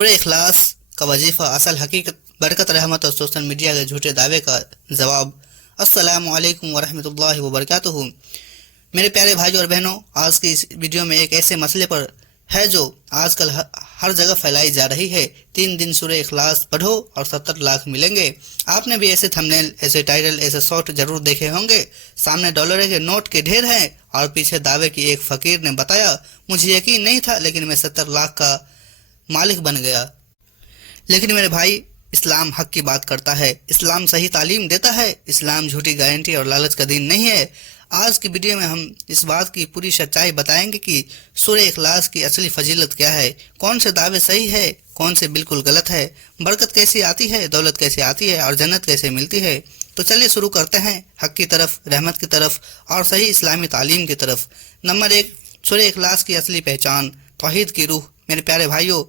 पूरे इखलास का वजीफ़ा, असल हकीकत, बरकत, रहमत और सोशल मीडिया के झूठे दावे का जवाब। अस्सलामु अलैकुम वरहमतुल्लाहि वबरकातुहू। मेरे प्यारे भाइयों और बहनों, आज की इस वीडियो में एक ऐसे मसले पर है जो आजकल हर जगह फैलाई जा रही है। 3 दिन सूरह इखलास पढ़ो और 70 लाख मिलेंगे। आपने भी ऐसे थंबनेल, ऐसे टाइटल, ऐसे शॉर्ट जरूर देखे होंगे। सामने डॉलर के नोट के ढेर हैं और पीछे दावे की एक फकीर ने बताया, मुझे यकीन नहीं था लेकिन मैं 70 लाख का मालिक बन गया। लेकिन मेरे भाई, इस्लाम हक की बात करता है, इस्लाम सही तालीम देता है, इस्लाम झूठी गारंटी और लालच का दीन नहीं है। आज की वीडियो में हम इस बात की पूरी सच्चाई बताएंगे कि सूरह इखलास की असली फजीलत क्या है, कौन से दावे सही है, कौन से बिल्कुल गलत है, बरकत कैसे आती है, दौलत कैसे आती है और जन्नत कैसे मिलती है। तो चलिए शुरू करते हैं हक की तरफ, रहमत की तरफ और सही इस्लामी तालीम की तरफ। नंबर 1, सूरह इखलास की असली पहचान, तौहीद की रूह। मेरे प्यारे भाइयों,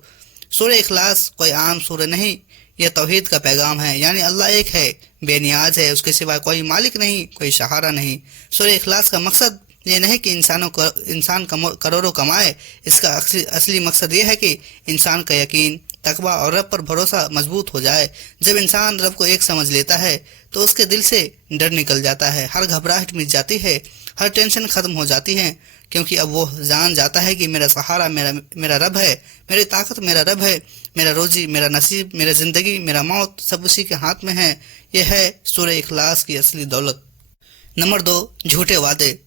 सूरह इखलास कोई आम सूरह नहीं, यह तौहीद का पैगाम है, यानी अल्लाह एक है, बेनियाज है, उसके सिवा कोई मालिक नहीं, कोई सहारा नहीं। सूरह इखलास का मकसद ये नहीं कि इंसान करोड़ों कमाए। इसका असली मकसद ये है कि इंसान का यकीन, तकवा और रब पर भरोसा मजबूत हो जाए। जब इंसान रब को एक समझ लेता है तो उसके दिल से डर निकल जाता है, हर घबराहट मिट जाती है, हर टेंशन खत्म हो जाती है, क्योंकि अब वो जान जाता है कि मेरा सहारा मेरा रब है, मेरी ताकत मेरा रब है, मेरा रोजी, मेरा नसीब, मेरा ज़िंदगी, मेरा मौत सब उसी के हाथ में है। यह है सूरह इखलास की असली दौलत। नंबर 2, झूठे वादे,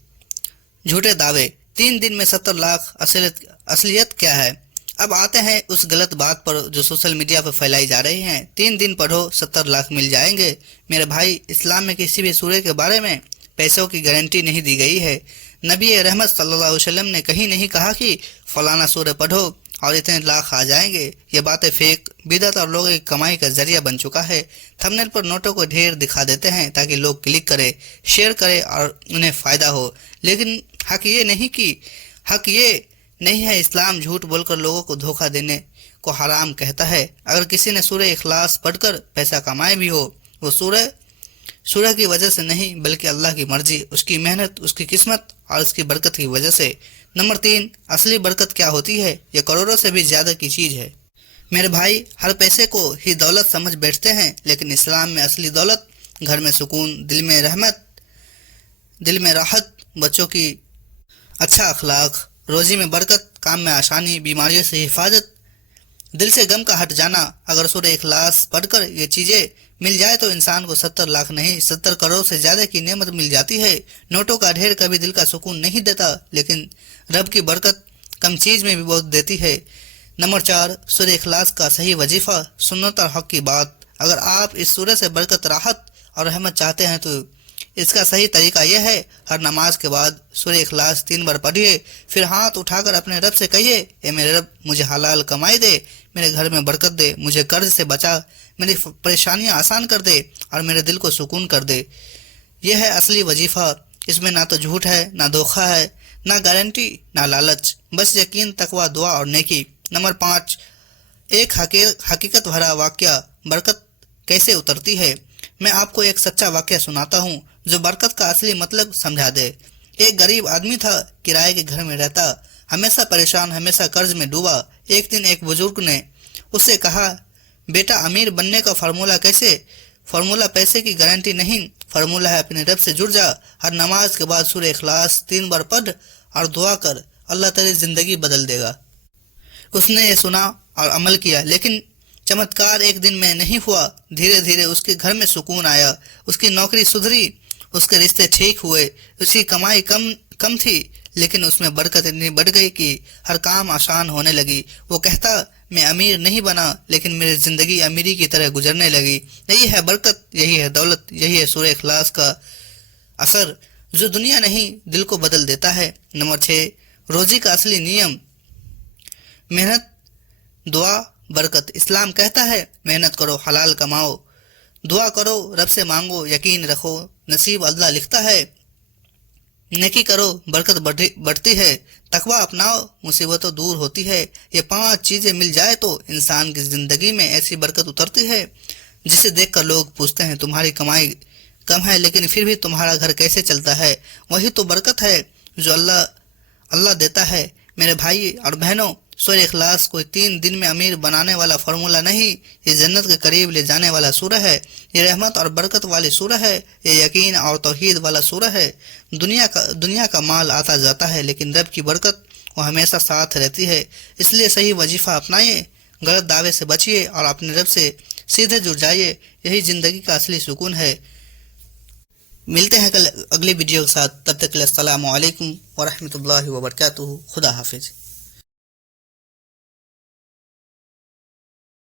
झूठे दावे। 3 दिन में 70 लाख, असलियत क्या है? अब आते हैं उस गलत बात पर जो सोशल मीडिया पर फैलाई जा रही है। 3 दिन पढ़ो 70 लाख मिल जाएंगे। मेरे भाई, इस्लाम में किसी भी सूरह के बारे में पैसों की गारंटी नहीं दी गई है। नबी रहमत सल्लल्लाहु अलैहि वसल्लम ने कहीं नहीं कहा कि फलाना सूरह पढ़ो और इतने लाख आ जाएंगे। ये बातें फेक, बिदअत और लोगों की कमाई का जरिया बन चुका है। थंबनेल पर नोटों को ढेर दिखा देते हैं ताकि लोग क्लिक करें, शेयर करें और उन्हें फ़ायदा हो। लेकिन हक ये नहीं है। इस्लाम झूठ बोलकर लोगों को धोखा देने को हराम कहता है। अगर किसी ने सूरह इखलास पढ़कर पैसा कमाए भी हो, वो सूरह की वजह से नहीं, बल्कि अल्लाह की मर्जी, उसकी मेहनत, उसकी किस्मत और उसकी बरकत की वजह से। नंबर 3, असली बरकत क्या होती है? यह करोड़ों से भी ज़्यादा की चीज़ है। मेरे भाई, हर पैसे को ही दौलत समझ बैठते हैं, लेकिन इस्लाम में असली दौलत घर में सुकून, दिल में रहमत, दिल में राहत, बच्चों की अच्छा अखलाक, रोजी में बरकत, काम में आसानी, बीमारियों से हिफाजत, दिल से गम का हट जाना। अगर सूरह इखलास पढ़कर ये चीज़ें मिल जाए तो इंसान को 70 लाख नहीं, 70 करोड़ से ज़्यादा की नेमत मिल जाती है। नोटों का ढेर कभी दिल का सुकून नहीं देता, लेकिन रब की बरकत कम चीज़ में भी बहुत देती है। नंबर 4, सूरह इखलास का सही वजीफ़ा, सुन्नत और हक की बात। अगर आप इस सूरह से बरकत, राहत और रहमत चाहते हैं तो इसका सही तरीका यह है, हर नमाज के बाद सूरह इखलास 3 बार पढ़िए, फिर हाथ उठाकर अपने रब से कहिए, ए मेरे रब, मुझे हलाल कमाई दे, मेरे घर में बरकत दे, मुझे कर्ज से बचा, मेरी परेशानियां आसान कर दे और मेरे दिल को सुकून कर दे। यह है असली वजीफ़ा। इसमें ना तो झूठ है, ना धोखा है, ना गारंटी, ना लालच, बस यकीन, तकवा, दुआ और नेकी। नंबर 5, एक हकीकत भरा वाक़या, बरकत कैसे उतरती है। मैं आपको एक सच्चा वाक़या सुनाता हूँ जो बरकत का असली मतलब समझा दे। एक गरीब आदमी था, किराए के घर में रहता, हमेशा परेशान, हमेशा कर्ज में डूबा। एक दिन एक बुजुर्ग ने उससे कहा, बेटा, अमीर बनने का फार्मूला कैसे? फार्मूला पैसे की गारंटी नहीं, फार्मूला है अपने रब से जुड़ जा। हर नमाज के बाद सूरह इखलास 3 बार पढ़ और दुआ कर, अल्लाह तेरी ज़िंदगी बदल देगा। उसने ये सुना और अमल किया, लेकिन चमत्कार एक दिन में नहीं हुआ। धीरे धीरे उसके घर में सुकून आया, उसकी नौकरी सुधरी, उसके रिश्ते ठीक हुए, उसकी कमाई कम थी, लेकिन उसमें बरकत इतनी बढ़ गई कि हर काम आसान होने लगी। वो कहता, मैं अमीर नहीं बना, लेकिन मेरी ज़िंदगी अमीरी की तरह गुजरने लगी। यही है बरकत, यही है दौलत, यही है सूरह इखलास का असर जो दुनिया नहीं, दिल को बदल देता है। नंबर 6, रोजी का असली नियम, मेहनत, दुआ, बरकत। इस्लाम कहता है, मेहनत करो, हलाल कमाओ, दुआ करो, रब से मांगो, यकीन रखो, नसीब अल्लाह लिखता है, नेकी करो, बरकत बढ़ती है, तकवा अपनाओ, मुसीबतों दूर होती है। ये 5 चीज़ें मिल जाए तो इंसान की ज़िंदगी में ऐसी बरकत उतरती है जिसे देखकर लोग पूछते हैं, तुम्हारी कमाई कम है लेकिन फिर भी तुम्हारा घर कैसे चलता है? वही तो बरकत है जो अल्लाह देता है। मेरे भाई और बहनों, سورہ اخلاص کوئی 3 دن میں امیر بنانے والا فارمولہ نہیں، یہ جنت کے قریب لے جانے والا سورہ ہے، یہ رحمت اور برکت والی سورہ ہے، یہ یقین اور توحید والا سورہ ہے۔ دنیا کا مال آتا جاتا ہے، لیکن رب کی برکت وہ ہمیشہ ساتھ رہتی ہے۔ اس لیے صحیح وظیفہ اپنائیے، غلط دعوے سے بچیے اور اپنے رب سے سیدھے جڑ جائیے، یہی زندگی کا اصلی سکون ہے۔ ملتے ہیں کل اگلی ویڈیو کے ساتھ، تب تک کے لیے السلام علیکم ورحمۃ اللہ وبرکاتہ۔ خدا حافظ۔